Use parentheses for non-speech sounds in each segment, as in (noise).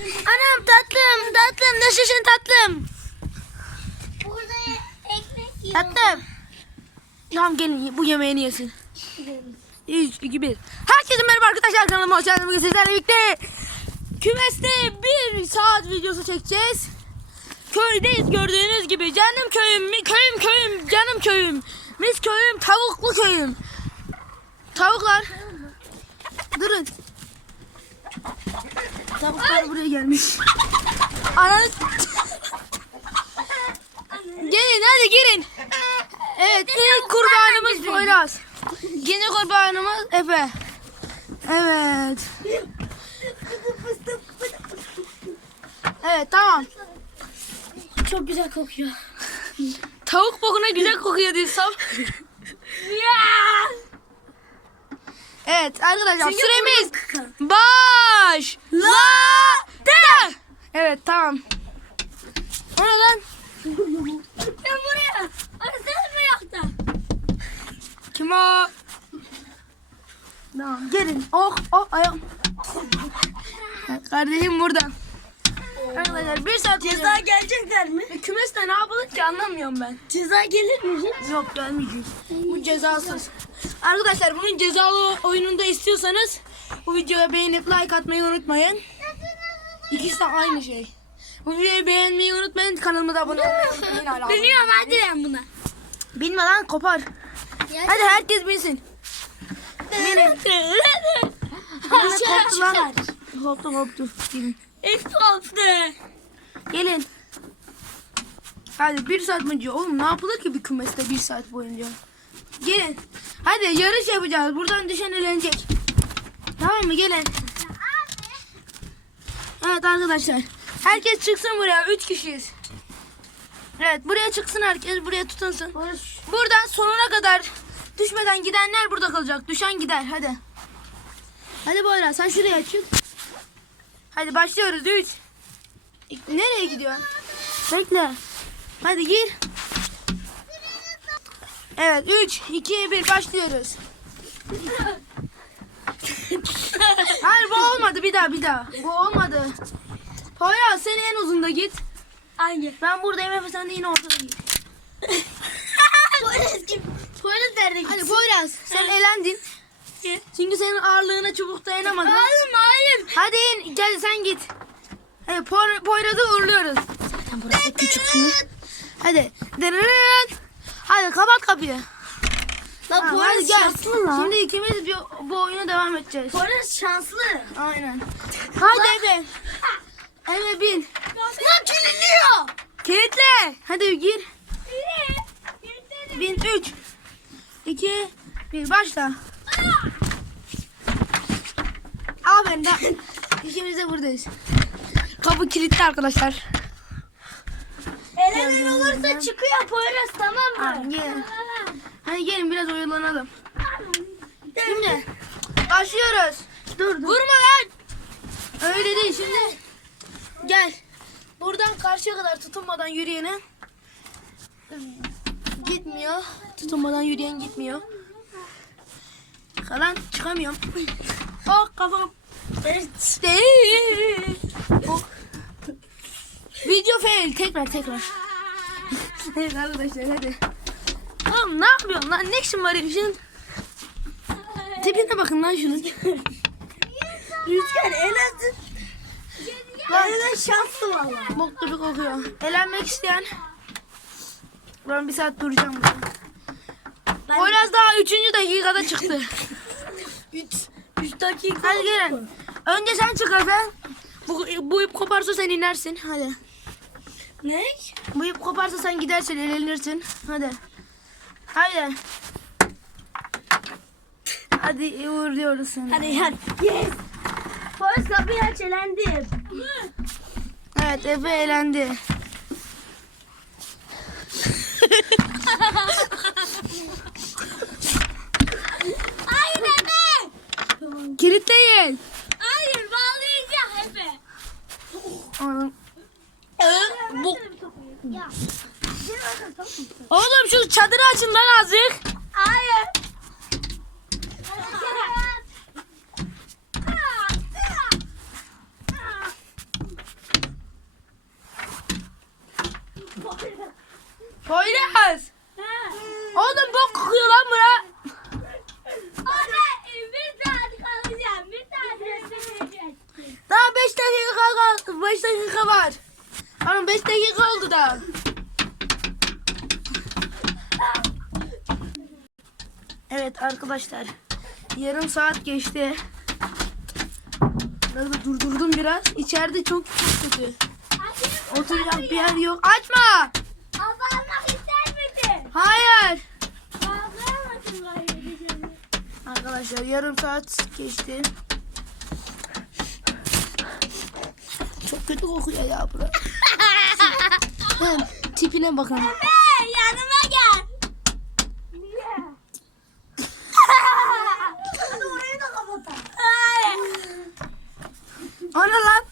Anam tatlım tatlım nasılsın tatlım? Burada ekmek yiyor. Tatlım. Tamam gelin bu yemeğini yesin. 3, 2, 1. Herkese merhaba arkadaşlar kanalıma hoş geldiniz. Bugün sizlerle birlikte kümeste bir saat videosu çekeceğiz. Köydeyiz gördüğünüz gibi. Canım köyüm, köyüm köyüm, canım köyüm. Mis köyüm, tavuklu köyüm. Tavuklar. Durun. Tavuklar buraya gelmiş. Ananı... Gelin hadi girin. Evet ilk kurbanımız Poyraz. Yeni kurbanımız Efe. Evet. Evet tamam. Çok güzel kokuyor. Tavuk bokuna güzel kokuyor diyorsam. evet arkadaşlar süremiz başladı. Evet tamam. O ne lan? Ben buraya. Arasana mı yaktın? Kim o? Tamam gelin. Oh oh ayağım. Kardeşim burada. Arkadaşlar bir saat Ceza gelecekler mi? E, Kümeste ne yapılır ki anlamıyorum ben. Ceza gelir mi? Yok gelmeyecek. Bu cezasız. Arkadaşlar bunun cezalı oyununda istiyorsanız bu videoya beğenip like atmayı unutmayın. İkisi de aynı şey. Bu videoyu beğenmeyi unutmayın. Kanalıma da abone olmayı unutmayın. Biliyorum hadi ben buna. Bilme lan kopar. Hadi herkes bilsin. Benim. Bana koptu lan. Koptu koptu. Gelin. Eski koptu. Gelin. Hadi bir saat boyunca. Oğlum ne yapılır ki bir kümeste bir saat boyunca? Gelin. Hadi yarış yapacağız. Buradan düşen eğlenecek. Tamam mı? Gelin. Evet arkadaşlar. Herkes çıksın buraya. Üç kişiyiz. Evet buraya çıksın herkes. Buraya tutunsın. Buradan sonuna kadar düşmeden gidenler burada kalacak. Düşen gider. Hadi. Hadi Boyra sen şuraya çık. Hadi başlıyoruz. Üç. Nereye gidiyorsun? Bekle. Hadi gir. Evet 3, 2, 1 başlıyoruz. Hayır bu olmadı bir daha bir daha. Bu olmadı. Poyraz sen en uzunda git. Hangi? Ben buradayım Efe sen de yine ortada git. (laughs) Poyraz kim? Poyraz nerede? Hadi Poyraz sen elendin. Çünkü senin ağırlığına çubuk dayanamadı. Hayır hayır. Hadi in gel sen git. Hadi Poy- Poyraz'ı uğurluyoruz. Zaten burası küçük. Hadi. Dırırırın. Hadi kapat kapıyı. Lan hadi Poyraz gel. şanslı lan. Şimdi ikimiz bir, bu oyuna devam edeceğiz. Poyraz şanslı. Aynen. Hadi eve. Eve bin. Lan kilitliyor. Kilitle. Hadi gir. Bin üç. İki. Bir başla. Aferin de. (laughs) İkimiz de buradayız. Kapı kilitli arkadaşlar. Elenen olursa çıkıyor Poyraz tamam mı? gelin. Hadi gelin biraz oyalanalım. Şimdi başlıyoruz. Dur dur. Vurma lan. Öyle değil şimdi. Gel. Buradan karşıya kadar tutunmadan yürüyene gitmiyor. Tutunmadan yürüyen gitmiyor. Kalan çıkamıyorum. Oh kafam. Oh. Video fail. Tekrar tekrar. evet arkadaşlar hadi. Oğlum ne yapıyorsun lan? Ne işin var işin? Tipine bakın lan şunun. Rüzgar en azı. Şanslı valla. Bok gibi kokuyor. Elenmek isteyen. Ben bir saat duracağım burada. Poyraz daha 3. dakikada çıktı. (laughs) 3 3 dakika. Hadi gelin. Önce sen çık Efe. Bu, bu ip koparsa sen inersin. Hadi. Ne? Bu ip koparsa sen gidersin, elenirsin. Hadi. Haydi. Hadi uğurluyoruz seni. Hadi hadi. Yes. Poyraz kapıyı aç elendi. Evet Efe elendi. bu... Oğlum şu çadırı açın lan azıcık. Hayır. Poyraz. Oğlum bok kokuyor lan bura. Daha beş dakika, beş dakika var. Hanım 5 dakika oldu da. Evet arkadaşlar. Yarım saat geçti. Burada durdurdum biraz. İçeride çok çok kötü. Oturacak bir yer yok. Açma. Abla almak ister misin? Hayır. Arkadaşlar yarım saat geçti. Çok kötü kokuyor ya bura. (laughs) Hem tipine bakın. Hey yanıma gel. Niye? Hadi orayı da kapatalım. Ana lan.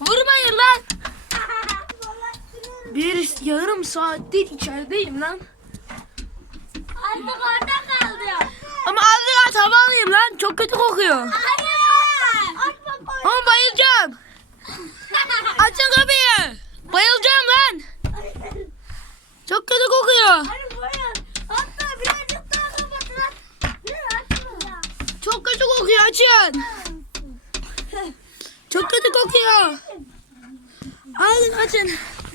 Vurmayın lan. Bir yarım saattir içerideyim lan. Artık orada kaldı. Ama azıcık hava alayım lan. Çok kötü kokuyor. Hayır. Ama bayılacağım. Açın kapıyı. Bayılacağım lan. Çok kötü kokuyor. Çok kötü kokuyor. Açın. Çok kötü kokuyor. Alın açın.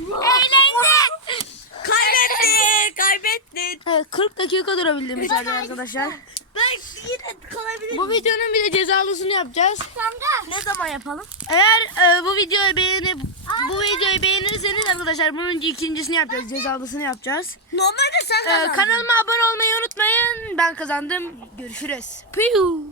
Eğlendin. Kaybettin. Kaybettin. Evet 40 dakika durabildim içeride arkadaşlar. Ben yine kalabilirim. Bu videonun bir de cezalısını yapacağız. Sanda. Ne zaman yapalım? Eğer e, bu videoyu beğenip bu videoyu beğenirseniz arkadaşlar bunun ikincisini yapacağız. Cezalısını yapacağız. Normalde sen Ee, kanalıma abone olmayı unutmayın. Ben kazandım. Görüşürüz. Piu.